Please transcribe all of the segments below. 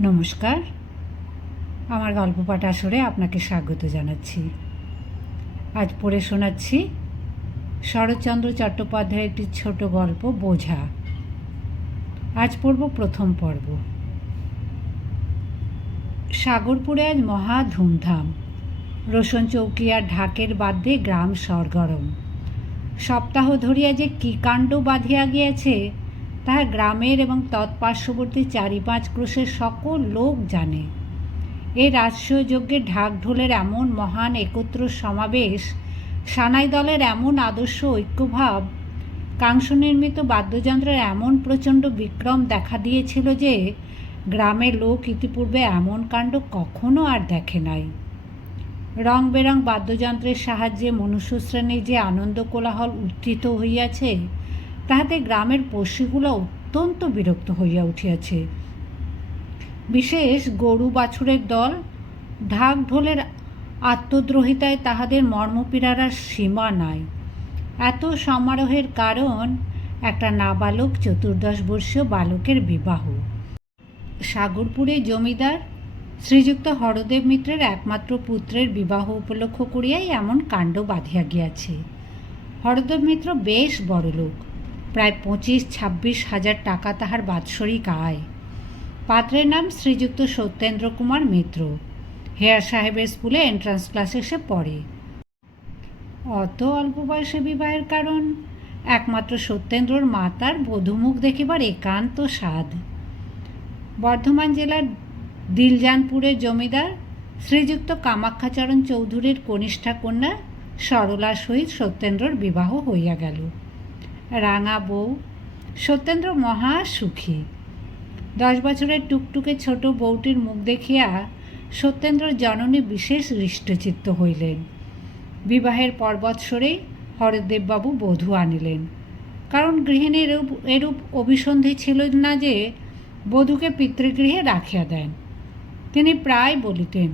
নমস্কার, আমার গল্প পাঠ আসরে আপনাকে স্বাগত জানাচ্ছি। আজ পড়ে শোনাচ্ছি শরৎচন্দ্র চট্টোপাধ্যায়ের একটি ছোট গল্প বোঝা। আজ পড়ব প্রথম পর্ব। সাগরপুরে আজ মহা ধুমধাম। রোশন চৌকি আর ঢাকের বাদ্যে গ্রাম সরগরম। সপ্তাহ ধরিয়া যে কী কাণ্ড বাঁধিয়া গিয়াছে তাহা গ্রামের এবং তৎপার্শ্ববর্তী 4-5 ক্রোশের সকল লোক জানে। এই রাজসূয়যজ্ঞে ঢাক ঢোলের এমন মহান একত্র সমাবেশ, সানাই দলের এমন আদর্শ ঐক্যভাব, কাংস নির্মিত বাদ্যযন্ত্রের এমন প্রচণ্ড বিক্রম দেখা দিয়েছিল যে গ্রামের লোক ইতিপূর্বে এমন কাণ্ড কখনো আর দেখে নাই। রং বেরং বাদ্যযন্ত্রের সাহায্যে মনুষ্যশ্রেণী যে আনন্দ কোলাহল উত্থিত হইয়াছে তাহাতে গ্রামের পশিগুলো অত্যন্ত বিরক্ত হইয়া উঠিয়াছে। বিশেষ গরু বাছুরের দল ঢাক ঢোলের আত্মদ্রোহিতায় তাহাদের মর্মপীড়ার সীমা নাই। এত সমারোহের কারণ একটা নাবালক 14 বর্ষীয় বালকের বিবাহ। সাগরপুরে জমিদার শ্রীযুক্ত হরদেব মিত্রের একমাত্র পুত্রের বিবাহ উপলক্ষ করিয়াই এমন কাণ্ড বাঁধিয়া গিয়াছে। হরদেব মিত্র বেশ বড়লোক, প্রায় 25-26 হাজার টাকা তাহার বাৎসরিক আয়। পাত্রের নাম শ্রীযুক্ত সত্যেন্দ্র কুমার মিত্র। হেয়ার সাহেবের স্কুলে এন্ট্রান্স ক্লাসে সে পড়ে। অত অল্প বয়সে বিবাহের কারণ একমাত্র সত্যেন্দ্রর মাতার বধূমুখ দেখিবার একান্ত স্বাদ। বর্ধমান জেলার দিলজানপুরের জমিদার শ্রীযুক্ত কামাখ্যাচরণ চৌধুরীর কনিষ্ঠা কন্যা সরলার সহিত সত্যেন্দ্রর বিবাহ হইয়া গেল। রাঙা বউ। সত্যেন্দ্র মহা সুখী। 10 বছরের টুকটুকে ছোট বউটির মুখ দেখিয়া সত্যেন্দ্রর জননী বিশেষ হৃষ্টচিত্ত হইলেন। বিবাহের পরবৎসরেই হরদেববাবু বধূ আনিলেন, কারণ গৃহিণীর এরূপ অভিসন্ধি ছিল না যে বধূকে পিতৃগৃহে রাখিয়া দেন। তিনি প্রায় বলিতেন,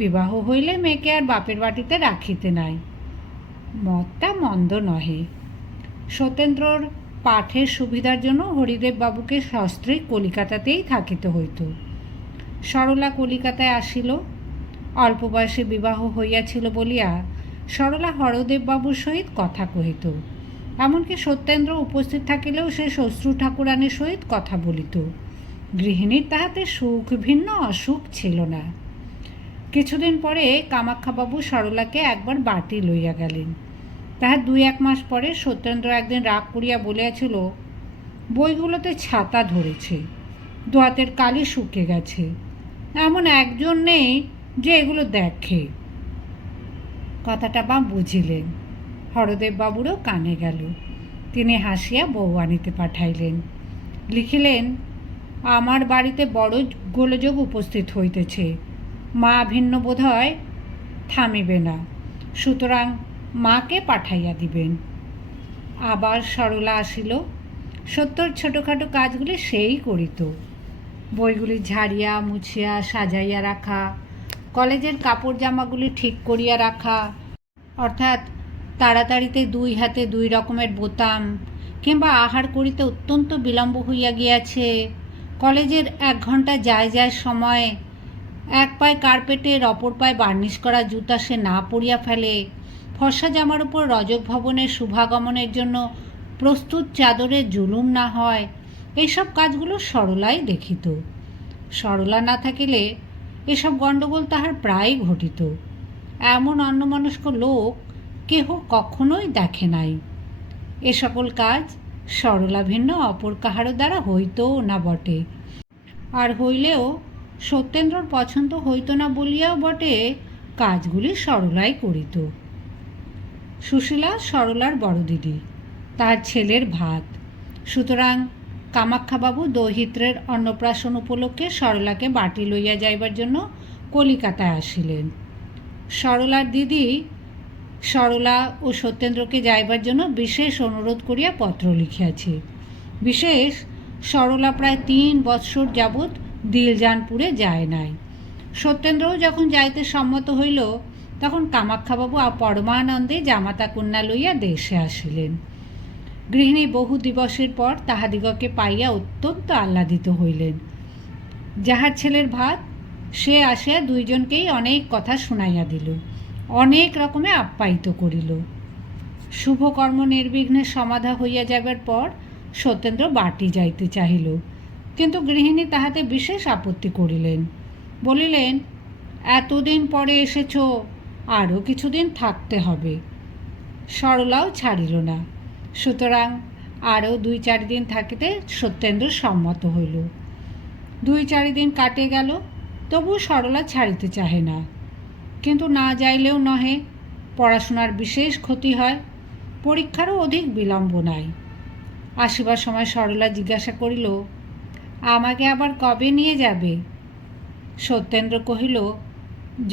বিবাহ হইলে মেয়েকে আর বাপের বাটিতে রাখিতে নাই। মতটা মন্দ নহে। সত্যেন্দ্রর পাঠের সুবিধার জন্য হরিদেববাবুকে সস্ত্রী কলিকাতাতেই থাকিতে হইত। সরলা কলিকাতায় আসিল। অল্প বয়সে বিবাহ হইয়াছিল বলিয়া সরলা হরদেববাবুর সহিত কথা কহিত। এমনকি সত্যেন্দ্র উপস্থিত থাকিলেও সে শ্বশ্রু ঠাকুরানীর সহিত কথা বলিত। গৃহিণীর তাহাতে সুখ ভিন্ন অসুখ ছিল না। কিছুদিন পরে কামাখ্যাবাবু সরলাকে একবার বাটি লইয়া গেলেন। তাহার 2-1 মাস পরে সত্যেন্দ্র একদিন রাগ করিয়া বলিয়াছিল, বইগুলোতে ছাতা ধরেছে, দোয়াতের কালি শুকে গেছে, এমন একজন নেই যে এগুলো দেখে। কথাটা বা বুঝিলেন। হরদেববাবুরও কানে গেল। তিনি হাসিয়া বউ আনিতে পাঠাইলেন। লিখিলেন, আমার বাড়িতে বড় গোলযোগ উপস্থিত হইতেছে, মা ভিন্ন বোধ হয় থামিবে না, সুতরাং মাকে পাঠাইয়া দিবেন। আবার সরলা আসিল। সত্যর ছোটোখাটো কাজগুলি সেই করিত। বইগুলি ঝাড়িয়া মুছিয়া সাজাইয়া রাখা, কলেজের কাপড় জামাগুলি ঠিক করিয়া রাখা, অর্থাৎ তাড়াতাড়িতে 2 হাতে 2 রকমের বোতাম, কিংবা আহার করিতে অত্যন্ত বিলম্ব হইয়া গিয়াছে, কলেজের 1 ঘন্টা যায় সময় এক পায়ে কার্পেটের অপর পায়ে বার্নিশ করা জুতা সে না পরিয়া ফেলে, ফর্সা জামার উপর রজক ভবনের শুভাগমনের জন্য প্রস্তুত চাদরে জুলুম না হয়, এইসব কাজগুলো সরলাই দেখিত। সরলা না থাকিলে এসব গণ্ডগোল তাহার প্রায় ঘটিত। এমন অন্যমনস্ক লোক কেহ কখনোই দেখে নাই। এ সকল কাজ সরলা ভিন্ন অপর কাহারও দ্বারা হইতও না বটে। আর হইলেও সত্যেন্দ্রর পছন্দ হইত না বলিয়াও বটে কাজগুলি সরলাই করিত। সুশীলা সরলার বড় দিদি, তার ছেলের ভাত। সুতরাং কামাখ্যাবাবু দৌহিত্রের অন্নপ্রাশন উপলক্ষে সরলাকে বাটি লইয়া যাইবার জন্য কলিকাতায় আসিলেন। সরলার দিদি সরলা ও সত্যেন্দ্রকে যাইবার জন্য বিশেষ অনুরোধ করিয়া পত্র লিখিয়াছে। বিশেষ সরলা প্রায় 3 বৎসর যাবৎ দিলজানপুরে যায় নাই। সত্যেন্দ্রও যখন যাইতে সম্মত হইল তখন কামাখ্যাবাবু পরমানন্দে জামাতা কন্যা লইয়া দেশে আসিলেন। গৃহিণী বহু দিবসের পর তাহাদিগকে পাইয়া অত্যন্ত আহ্লাদিত হইলেন। যাহার ছেলের ভাত সে আসিয়া দুইজনকেই অনেক কথা শুনাইয়া দিল, অনেক রকমে আপ্যায়িত করিল। শুভকর্ম নির্বিঘ্নে সমাধা হইয়া যাবার পর সত্যেন্দ্র বাটি যাইতে চাহিল, কিন্তু গৃহিণী তাহাতে বিশেষ আপত্তি করিলেন। বলিলেন, এতদিন পরে এসেছ, আরও কিছুদিন থাকতে হবে। সরলাও ছাড়িল না, সুতরাং আরও 2-4 দিন থাকিতে সত্যেন্দ্র সম্মত হইল। 2-4 দিন কাটে গেল, তবু সরলা ছাড়িতে চাহে না। কিন্তু না যাইলেও নহে, পড়াশোনার বিশেষ ক্ষতি হয়, পরীক্ষারও অধিক বিলম্ব নাই। আসিবার সময় সরলা জিজ্ঞাসা করিল, আমাকে আবার কবে নিয়ে যাবে? সত্যেন্দ্র কহিল,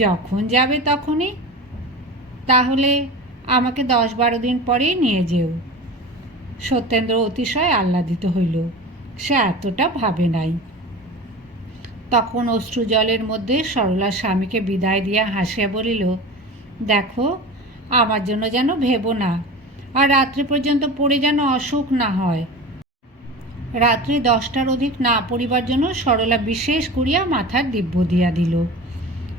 যখন যাবে তখনই। তাহলে আমাকে 10-12 দিন পরেই নিয়ে যেও। সত্যেন্দ্র অতিশয় আহ্লাদিত হইল, সে এতটা ভাবে নাই। তখন অশ্রু জলের মধ্যে সরলার স্বামীকে বিদায় দিয়া হাসিয়া বলিল, দেখো, আমার জন্য যেন ভেবো না, আর রাত্রি পর্যন্ত পড়ে যেন অসুখ না হয়। রাত্রি 10টার অধিক না পড়িবার জন্য সরলা বিশেষ করিয়া মাথার দিব্য দিয়া দিল।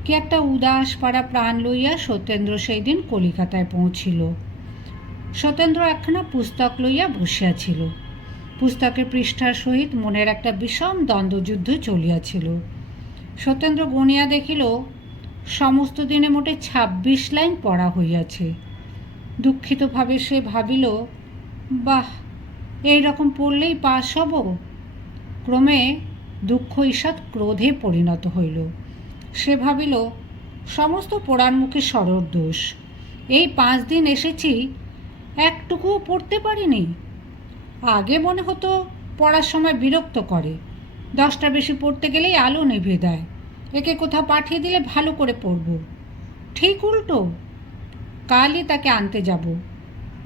কি একটা উদাস পাড়া প্রাণ লইয়া সত্যেন্দ্র সেই দিন কলিকাতায় পৌঁছিল। সত্যেন্দ্র একখানা পুস্তক লইয়া বসিয়াছিল। পুস্তকের পৃষ্ঠার সহিত মনের একটা বিষম দ্বন্দ্বযুদ্ধ চলিয়াছিল। সত্যেন্দ্র গণিয়া দেখিল, সমস্ত দিনে মোটে 26 লাইন পড়া হইয়াছে। দুঃখিতভাবে সে ভাবিল, বাহ, এই রকম পড়লেই পাস হব। ক্রমে দুঃখ ঈষৎ ক্রোধে পরিণত হইল। সে ভাবিল, সমস্ত পড়ার মুখে সরর দোষ। এই 5 দিন এসেছি, একটুকুও পড়তে পারিনি। আগে মনে হতো পড়ার সময় বিরক্ত করে, 10টা বেশি পড়তে গেলেই আলো নেভে দেয়, একে কোথাও পাঠিয়ে দিলে ভালো করে পড়ব। ঠিক উল্টো, কালই তাকে আনতে যাব,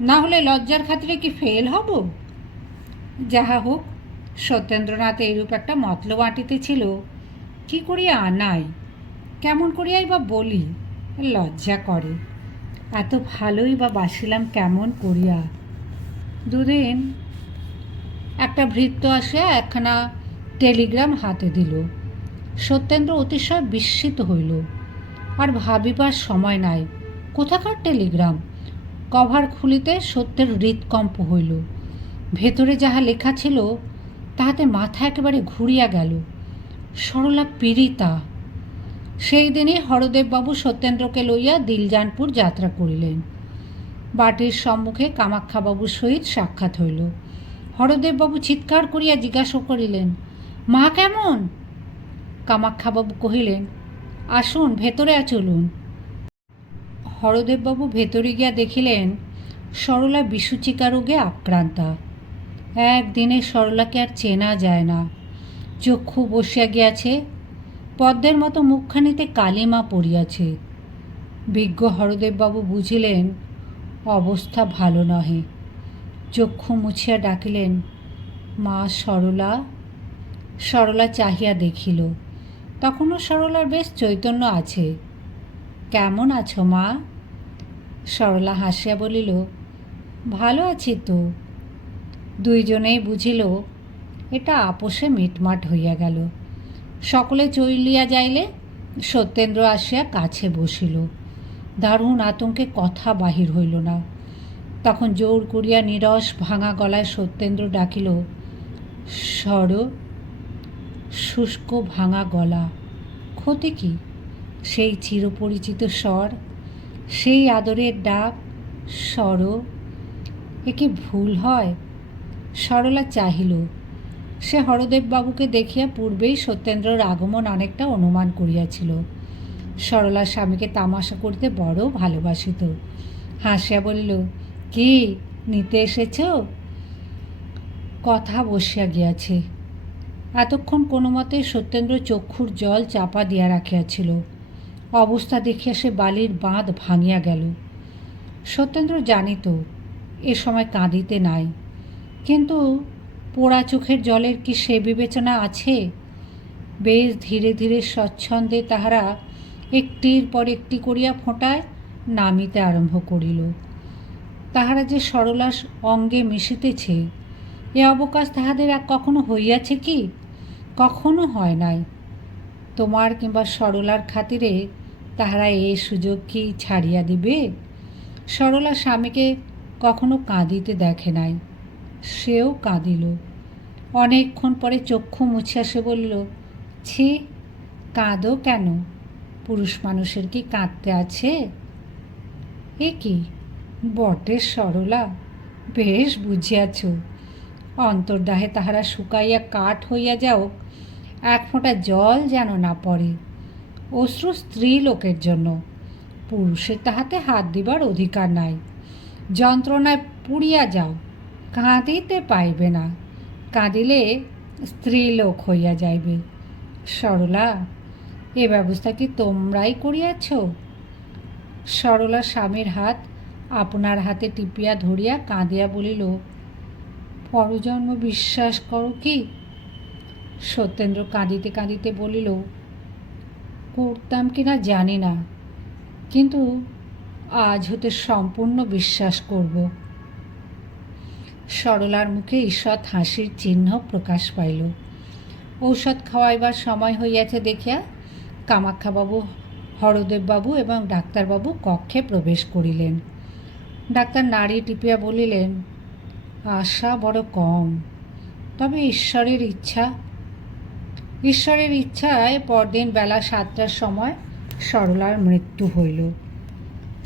না হলে লজ্জার খাতিরে কি ফেল হব? যাহা হোক, সত্যেন্দ্রনাথ এইরূপ একটা মতলব আঁটিতেছিল, কি করিয়া আনাই, কেমন করিয়াই বা বলি, লজ্জা করে। এত ভালোই বা বাসিলাম কেমন করিয়া। দুদিন একটা ভৃত্য আসিয়া একখানা টেলিগ্রাম হাতে দিল। সত্যেন্দ্র অতিশয় বিস্মিত হইল, আর ভাবিবার সময় নাই। কোথাকার টেলিগ্রাম? কভার খুলিতে সত্যের হৃৎকম্প হইল। ভেতরে যাহা লেখা ছিল তাহাতে মাথা একেবারে ঘুরিয়া গেল। সরলা পীড়িতা। সেই দিনই হরদেববাবু সত্যেন্দ্রকে লইয়া দিলজানপুর যাত্রা করিলেন। বাটির সম্মুখে কামাক্ষাবাবুর সহিত সাক্ষাৎ হইল। হরদেববাবু চিৎকার করিয়া জিজ্ঞাসা করিলেন, মা কেমন? কামাক্ষাবাবু কহিলেন, আসুন, ভেতরে চলুন। হরদেববাবু ভেতরে গিয়া দেখিলেন সরলা বিসূচিকা রোগে আক্রান্তা। একদিনে সরলাকে আর চেনা যায় না। চক্ষু বসিয়া গিয়াছে, পদ্মের মতো মুখখানিতে কালিমা পড়িয়াছে। বিজ্ঞ হরদেববাবু বুঝিলেন অবস্থা ভালো নহে। চক্ষু মুছিয়া ডাকিলেন, মা সরলা। সরলা চাহিয়া দেখিল, তখনও সরলার বেশ চৈতন্য আছে। কেমন আছো মা? সরলা হাসিয়া বলিল, ভালো আছি তো। দুইজনেই বুঝিল এটা আপোষে মিটমাট হইয়া গেল। সকলে চলিয়া যাইলে সত্যেন্দ্র আসিয়া কাছে বসিল। দারুণ আতঙ্কে কথা বাহির হইল না। তখন জোর করিয়া নীরস ভাঙা গলায় সত্যেন্দ্র ডাকিল, সর। শুষ্ক ভাঙা গলা, ক্ষতি কি? সেই চিরপরিচিত স্বর, সেই আদরের ডাক, সর। এ কি ভুল হয়? সরলা চাহিল। সে হরদেববাবুকে দেখিয়া পূর্বেই সত্যেন্দ্রর আগমন অনেকটা অনুমান করিয়াছিল। সরলার স্বামীকে তামাশা করিতে বড় ভালোবাসিত। হাসিয়া বলিল, কি নিতে এসেছ? কথা বসিয়া গিয়াছে। এতক্ষণ কোনো মতে সত্যেন্দ্র চক্ষুর জল চাপা দিয়া রাখিয়াছিল। অবস্থা দেখিয়া সে বালির বাঁধ ভাঙিয়া গেল। সত্যেন্দ্র জানিত এ সময় কাঁদিতে নাই, কিন্তু পোড়া চোখের জলের কি সে বিবেচনা আছে? বেশ ধীরে ধীরে স্বচ্ছন্দে তাহারা একটির পর একটি করিয়া ফোঁটায় নামিতে আরম্ভ করিল। তাহারা যে সরলার অঙ্গে মিশিতেছে, এ অবকাশ তাহাদের আর কখনো হইয়াছে কি? কখনো হয় নাই। তোমার কিংবা সরলার খাতিরে তাহারা এ সুযোগ কি ছাড়িয়া দিবে? সরলা স্বামীকে কখনো কাঁদিতে দেখে নাই, সেও কাঁদিল। অনেকক্ষণ পরে চক্ষু মুছিয়া সে বলিল, ছি, কাঁদো কেন? পুরুষ মানুষের কি কাঁদতে আছে? এ কি বটে সরলা, বেশ বুঝিয়াছ। অন্তর্দাহে তাহারা শুকাইয়া কাঠ হইয়া যাও, এক ফোঁটা জল যেন না পড়ে। অশ্রু স্ত্রী লোকের জন্য, পুরুষের তাহাতে হাত দিবার অধিকার নাই। যন্ত্রণায় পুড়িয়া যাও, কাঁদিতে পাইবে না, কাঁদিলে স্ত্রী লোক হইয়া যাইবে। সরলা, এ ব্যবস্থা কি তোমরাই করিয়াছ? সরলা স্বামীর হাত আপনার হাতে টিপিয়া ধরিয়া কাঁদিয়া বলিল, পরজন্ম বিশ্বাস করো কি? সত্যেন্দ্র কাঁদিতে কাঁদিতে বলিল, করতাম কিনা জানি না, কিন্তু আজ হতে সম্পূর্ণ বিশ্বাস করব। সরলার মুখে ঈষৎ হাসির চিহ্ন প্রকাশ পাইল। ঔষধ খাওয়াইবার সময় হইয়াছে দেখিয়া কামাক্ষাবাবু, হরদেববাবু এবং ডাক্তারবাবু কক্ষে প্রবেশ করিলেন। ডাক্তার নাড়ি টিপিয়া বলিলেন, আশা বড় কম, তবে ঈশ্বরের ইচ্ছায় পরদিন বেলা 7টার সময় সরলার মৃত্যু হইল।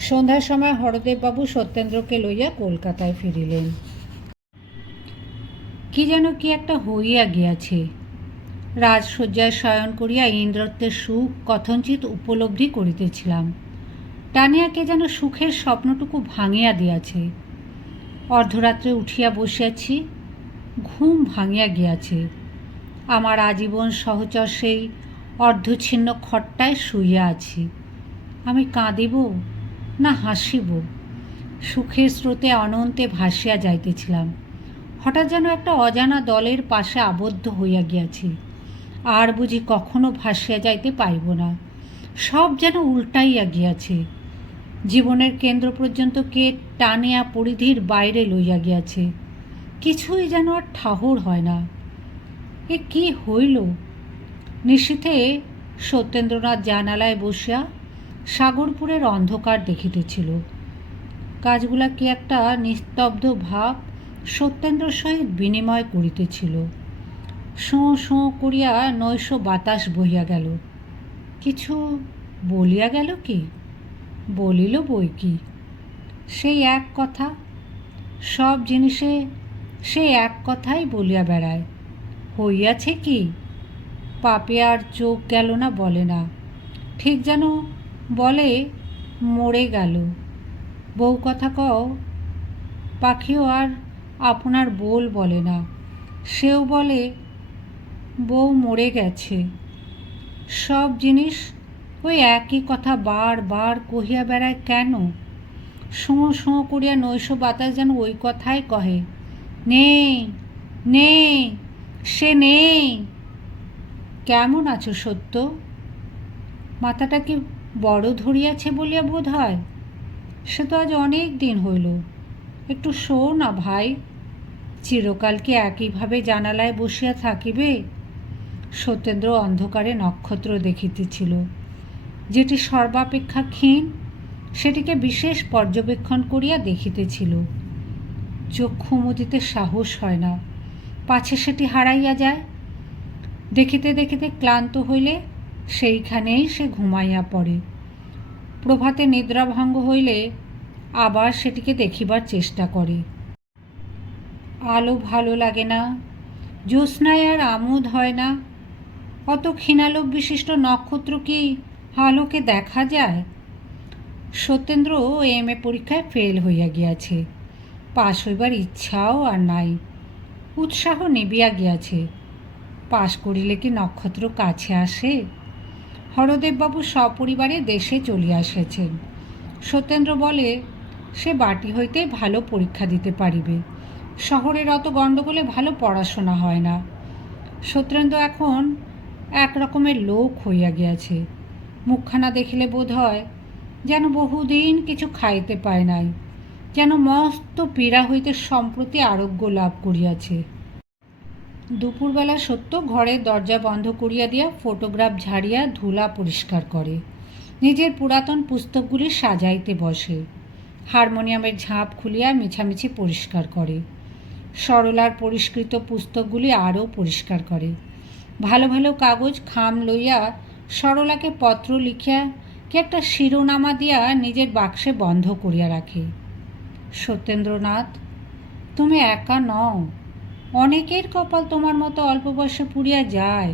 সন্ধ্যার সময় হরদেববাবু সত্যেন্দ্রকে লইয়া কলকাতায় ফিরিলেন। কি যেন কি একটা হইয়া গিয়াছে। রাজশয্যায় শয়ন করিয়া ইন্দ্রত্বের সুখ কথঞ্চিত উপলব্ধি করিতেছিলাম। টানিয়া কে যেন সুখের স্বপ্নটুকু ভাঙিয়া দিয়াছে। অর্ধরাত্রে উঠিয়া বসিয়াছি, ঘুম ভাঙিয়া গিয়াছে। আমার আজীবন সহচর সেই অর্ধছিন্ন খট্টায় শুইয়া আছি। আমি কাঁদিব না হাসিব? সুখের স্রোতে অনন্তে ভাসিয়া যাইতেছিলাম। হঠাৎ যেন একটা অজানা দলের পাশে আবদ্ধ হইয়া গিয়াছি। আর বুঝি কখনো ভাসিয়া যাইতে পাইব না। সব যেন উল্টাইয়া গিয়াছে। জীবনের কেন্দ্র পর্যন্ত কে টানিয়া পরিধির বাইরে লইয়া গিয়াছে। কিছুই যেন আর ঠাহর হয় না। এ কি হইল? নিশীথে সত্যেন্দ্রনাথ জানালায় বসিয়া সাগরপুরের অন্ধকার দেখিতেছিল। কাজগুলা কি একটা নিস্তব্ধ ভাব সত্যেন্দ্রর সহিত বিনিময় করিতেছিল। শোঁ শোঁ করিয়া নৈশ বাতাস বহিয়া গেল। কিছু বলিয়া গেল কি? বলিল বই কি, সেই এক কথা। সব জিনিসে সেই এক কথাই বলিয়া বেড়ায়। হইয়াছে কি? পাপিয়ার চোখ গেল না বলে না, ঠিক যেন বলে মরে গেল। বউ কথা কও, পাখিও আর আপনার বোল বলে না, সেও বলে বউ মরে গেছে। সব জিনিস ওই একই কথা বারবার কহিয়া বেড়ায় কেন? শোঁ শোঁ করিয়া নৈশ বাতাস যেন ওই কথাই কহে, নেই নেই, সে নেই। কেমন আছো সত্য? মাথাটা কি বড় ধরিয়াছে বলিয়া বোধ হয়? সে তো আজ অনেক দিন হইল। একটু শো না ভাই। চিরকাল কি একইভাবে জানালায় বসিয়া থাকিবে? সত্যেন্দ্র অন্ধকারে নক্ষত্র দেখিতেছিল। যেটি সর্বাপেক্ষা ক্ষীণ, সেটিকে বিশেষ পর্যবেক্ষণ করিয়া দেখিতেছিল। চক্ষু মুদিতে সাহস হয় না, পাছে সেটি হারাইয়া যায়। দেখিতে দেখিতে ক্লান্ত হইলে সেইখানেই সে ঘুমাইয়া পড়ে। প্রভাতে নিদ্রাভঙ্গ হইলে আবার সেটিকে দেখিবার চেষ্টা করে। আলো ভালো লাগে না, জ্যোৎস্নায় আর আমোদ হয় না। অত ক্ষীণালোক বিশিষ্ট নক্ষত্র কি আলোকে দেখা যায়? সত্যেন্দ্র এম.এ পরীক্ষায় ফেল হইয়া গিয়াছে। পাশ হইবার ইচ্ছাও আর নাই, উৎসাহ নিবিয়া গিয়াছে। পাশ করিলে কি নক্ষত্র কাছে আসে? হরদেববাবু সপরিবারে দেশে চলিয়া এসেছেন। সত্যেন্দ্র বলে সে বাটি হইতে ভালো পরীক্ষা দিতে পারিবে। শহরের অত গণ্ডগোলে ভালো পড়াশোনা হয় না। সত্যেন্দ্র এখন এক রকমের লোক হইয়া গিয়াছে। মুখখানা দেখিলে বোধ হয় যেন বহুদিন কিছু খাইতে পায় নাই, যেন মস্ত পীড়া হইতে সম্প্রতি আরোগ্য লাভ করিয়াছে। দুপুরবেলা সত্য ঘরের দরজা বন্ধ করিয়া দিয়া ফটোগ্রাফ ঝাড়িয়া ধুলা পরিষ্কার করে, নিজের পুরাতন পুস্তকগুলি সাজাইতে বসে, হারমোনিয়ামের ঝাঁপ খুলিয়া মিছামিছি পরিষ্কার করে, সরলার পরিষ্কৃত পুস্তকগুলি আরও পরিষ্কার করে, ভালো ভালো কাগজ খাম লইয়া সরলাকে পত্র লিখিয়া কি একটা শিরোনামা দিয়া নিজের বাক্সে বন্ধ করিয়া রাখে। সত্যেন্দ্রনাথ, তুমি একা নও, অনেকের কপাল তোমার মতো অল্প বয়সে পুড়িয়া যায়।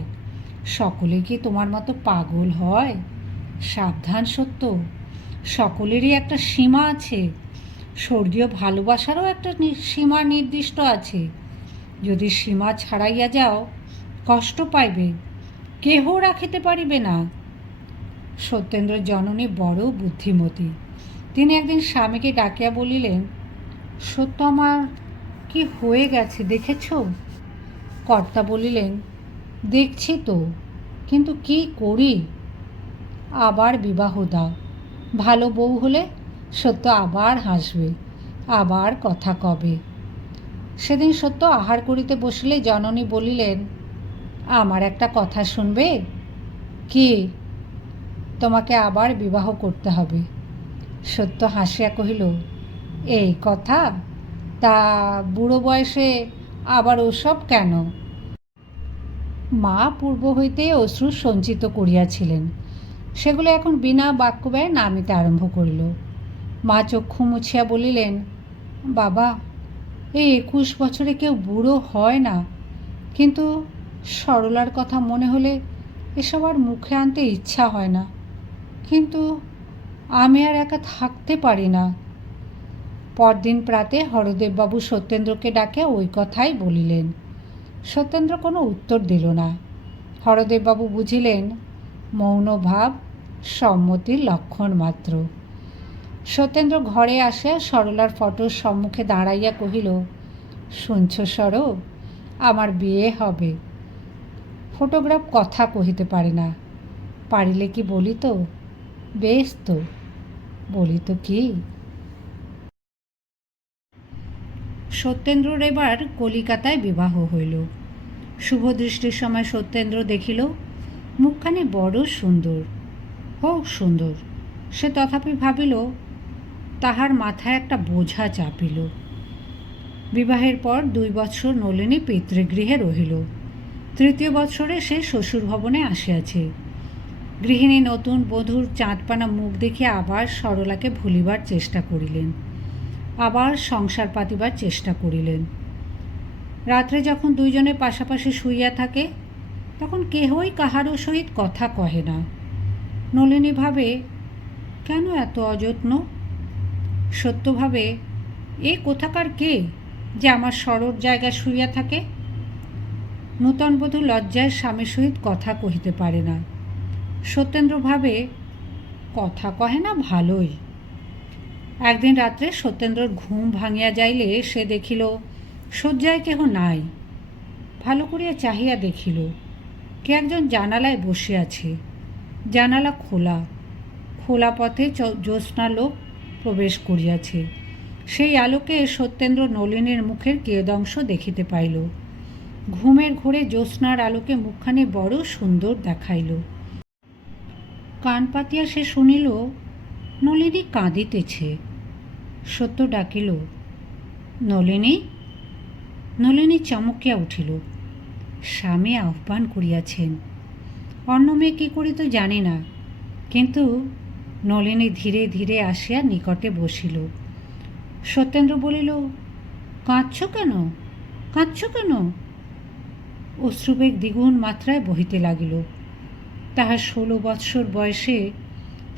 সকলে কি তোমার মতো পাগল হয়? সাবধান সত্য, সকলেরই একটা সীমা আছে। স্বর্গীয় ভালোবাসারও একটা সীমা নির্দিষ্ট আছে। যদি সীমা ছাড়াইয়া যাও, কষ্ট পাইবে, কেহ রাখিতে পারিবে না। সত্যেন্দ্র জননী বড় বুদ্ধিমতী। তিনি একদিন স্বামীকে ডাকিয়া বলিলেন, সত্য আমার কি হয়ে গেছে দেখেছ? কর্তা বলিলেন, দেখছি তো, কিন্তু কি করি? আবার বিবাহ দাও, ভালো বউ হলে সত্য আবার হাসবে, আবার কথা কবে। সেদিন সত্য আহার করিতে বসলে জননী বলিলেন, আমার একটা কথা শুনবে? কি? তোমাকে আবার বিবাহ করতে হবে। সত্য হাসিয়া কহিল, এই কথা? তা বুড়ো বয়সে আবার ওসব কেন? মা পূর্ব হইতে অশ্রু সঞ্চিত করিয়াছিলেন, সেগুলো এখন বিনা বাক্য ব্যয়ে নামিতে আরম্ভ করিল। মা চক্ষু মুছিয়া বলিলেন, বাবা, এই 21 বছরে কেউ বুড়ো হয় না, কিন্তু সরলার কথা মনে হলে এসব আর মুখে আনতে ইচ্ছা হয় না। কিন্তু আমি আর একা থাকতে পারি না। পরদিন প্রাতে হরদেববাবু সত্যেন্দ্রকে ডাকে ওই কথাই বলিলেন। সত্যেন্দ্র কোনো উত্তর দিল না। হরদেববাবু বুঝিলেন মৌন ভাব সম্মতির লক্ষণ মাত্র। সত্যেন্দ্র ঘরে আসিয়া সরলার ফটোর সম্মুখে দাঁড়াইয়া কহিল, শুনছ সর, আমার বিয়ে হবে। ফটোগ্রাফ কথা কহিতে পারে না, পারিলে কি বলিত? বেশ তো, বলিত কি? সত্যেন্দ্রর এবার কলিকাতায় বিবাহ হইল। শুভ দৃষ্টির সময় সত্যেন্দ্র দেখিল মুখখানি বড় সুন্দর, হোক সুন্দর, সে তথাপি ভাবিল তাহার মাথায় একটা বোঝা চাপিল। বিবাহের পর 2 বৎসর নলিনী পিতৃগৃহে রহিল। 3য় বৎসরে সে শ্বশুরভবনে আসিয়াছে। গৃহিণী নতুন বধূর চাঁদপানা মুখ দেখিয়া আবার সরলাকে ভুলিবার চেষ্টা করিলেন, আবার সংসার পাতিবার চেষ্টা করিলেন। রাত্রে যখন দুইজনে পাশাপাশি শুইয়া থাকে, তখন কেহই কাহারও সহিত কথা কহে না। নলিনী ভাবে, কেন এত অযত্ন? সত্য ভাবে, এ কোথাকার কে যে আমার সরর জায়গায় শুইয়া থাকে? নূতন বধূ লজ্জায় স্বামীর সহিত কথা কহিতে পারে না। সত্যেন্দ্র ভাবে, কথা কহে না ভালোই। একদিন রাত্রে সত্যেন্দ্রর ঘুম ভাঙিয়া যাইলে সে দেখিল শয্যায় কেহ নাই। ভালো করিয়া চাহিয়া দেখিল কে একজন জানালায় বসিয়াছে। জানালা খোলা, খোলা পথে জ্যোৎস্নালোক প্রবেশ করিয়াছে। সেই আলোকে সত্যেন্দ্র নলিনীর মুখের কিয়দংশ দেখিতে পাইল। ঘুমের ঘোরে জ্যোৎস্নার আলোকে মুখখানি বড় সুন্দর দেখাইল। কান পাতিয়া সে শুনিল নলিনী কাঁদিতেছে। সত্য ডাকিল, নলিনী। নলিনী চমকিয়া উঠিল। স্বামী আহ্বান করিয়াছেন। অন্য মেয়ে কী করিত জানি না, কিন্তু নলিনী ধীরে ধীরে আসিয়া নিকটে বসিল। সত্যেন্দ্র বলিল, কাঁদছ কেন? কাঁদছ কেন? অশ্রুবেগ দ্বিগুণ মাত্রায় বহিতে লাগিল। তাহার 16 বৎসর বয়সে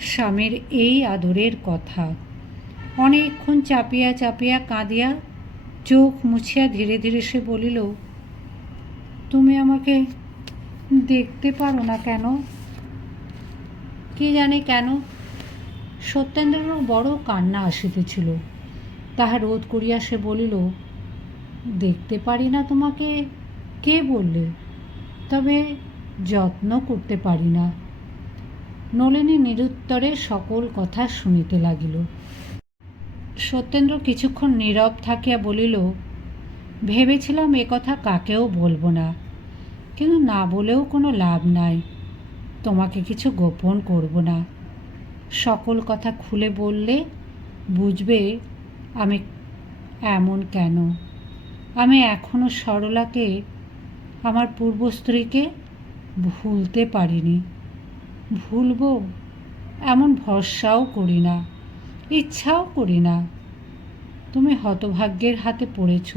স্বামীর এই আদরের কথা। অনেকক্ষণ চাপিয়া চাপিয়া কাঁদিয়া চোখ মুছিয়া ধীরে ধীরে সে বলিল, তুমি আমাকে দেখতে পারো না কেন? কি জানি কেন সত্যেন্দ্রেরও বড় কান্না আসিতেছিল। তাহা রোধ করিয়া সে বলিল, দেখতে পারি না তোমাকে কে বললে? তবে যত্ন করতে পারি না। নলিনী নিরুত্তরে সকল কথা শুনিতে লাগিল। সত্যেন্দ্র কিছুক্ষণ নীরব থাকিয়া বলিল, ভেবেছিলাম এ কথা কাকেও বলবো না, কিন্তু না বলেও কোনো লাভ নাই। তোমাকে কিছু গোপন করব না। সকল কথা খুলে বললে বুঝবে আমি এমন কেন। আমি এখনও সরলাকে, আমার পূর্ব স্ত্রীকে ভুলতে পারিনি। ভুলবো এমন ভরসাও করি না, ইচ্ছাও করি না। তুমি হতভাগ্যের হাতে পড়েছ।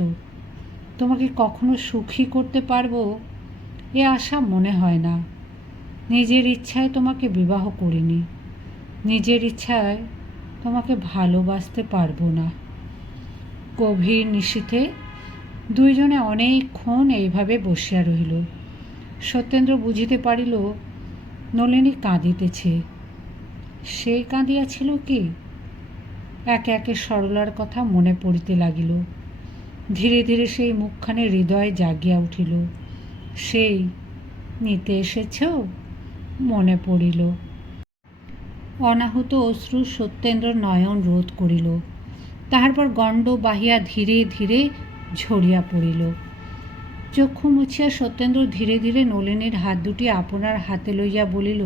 তোমাকে কখনো সুখী করতে পারবো এ আশা মনে হয় না। নিজের ইচ্ছায় তোমাকে বিবাহ করিনি, নিজের ইচ্ছায় তোমাকে ভালোবাসতে পারবো না। গভীর নিশীথে দুইজনে অনেকক্ষণ এইভাবে বসিয়া রহিল। সত্যেন্দ্র বুঝিতে পারিল নলিনী কাঁদিতেছে। সে কাঁদিয়াছিল কি? একে একে সরলার কথা মনে পড়িতে লাগিল। ধীরে ধীরে সেই মুখখানে হৃদয় জাগিয়া উঠিল। সেই নিতে এসেছ মনে পড়িল। অনাহুত অশ্রু সত্যেন্দ্র নয়ন রোধ করিল। তাহার পর গণ্ড বাহিয়া ধীরে ধীরে ঝরিয়া পড়িল। চক্ষু মুছিয়া সত্যেন্দ্র ধীরে ধীরে নলিনীর হাত দুটি আপনার হাতে লইয়া বলিল,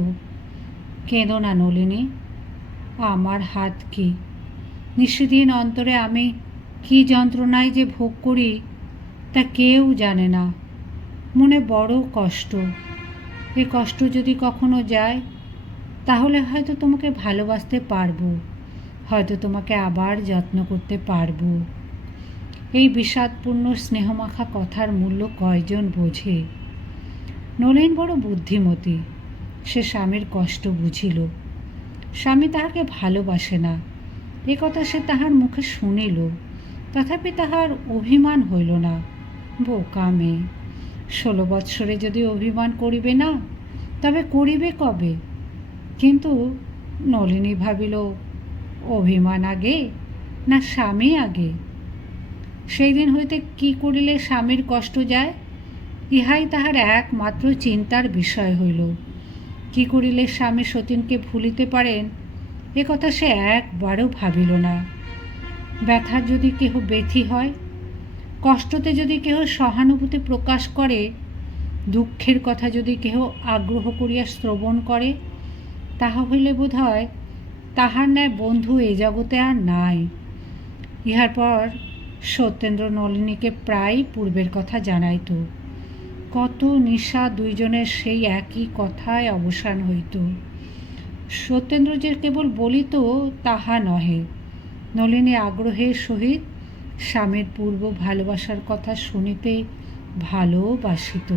কেঁদো না নলিনী। আমার হাত কি? নিশিদিন অন্তরে আমি কি যন্ত্রণায় যে ভোগ করি তা কেউ জানে না। মনে বড় কষ্ট। এ কষ্ট যদি কখনো যায় তাহলে হয়তো তোমাকে ভালোবাসতে পারবো, হয়তো তোমাকে আবার যত্ন করতে পারবো। এই বিষাদপূর্ণ স্নেহমাখা কথার মূল্য কয়জন বোঝে? নলিন বড় বুদ্ধিমতী। সে স্বামীর কষ্ট বুঝিল। স্বামী তাহাকে ভালোবাসে না এ কথা সে তাহার মুখে শুনিল, তথাপি তাহার অভিমান হইল না। বোকা মেয়ে। 16 বৎসরে যদি অভিমান করিবে না তবে করিবে কবে? কিন্তু নলিনী ভাবিল, অভিমান আগে না স্বামী আগে? সেই দিন হইতে কি করিলে স্বামীর কষ্ট যায় ইহাই তাহার একমাত্র চিন্তার বিষয় হইল। কি করিলে স্বামী সতীনকে ভুলিতে পারেন এ কথা সে একবারও ভাবিল না। ব্যথার যদি কেহ ব্যথী হয়, কষ্টতে যদি কেহ সহানুভূতি প্রকাশ করে, দুঃখের কথা যদি কেহ আগ্রহ করিয়া শ্রবণ করে, তাহা হইলে বোধ হয় তাহার ন্যায় বন্ধু এ জগতে আর নাই। ইহার পর সত্যেন্দ্র নলিনীকে প্রায় পূর্বের কথা জানাইত। কত নিশা দুইজনের সেই একই কথায় অবসান হইত। সত্যেন্দ্র যে কেবল বলিত তাহা নহে, নলিনী আগ্রহের সহিত স্বামীর পূর্ব ভালোবাসার কথা শুনিতে ভালোবাসিত।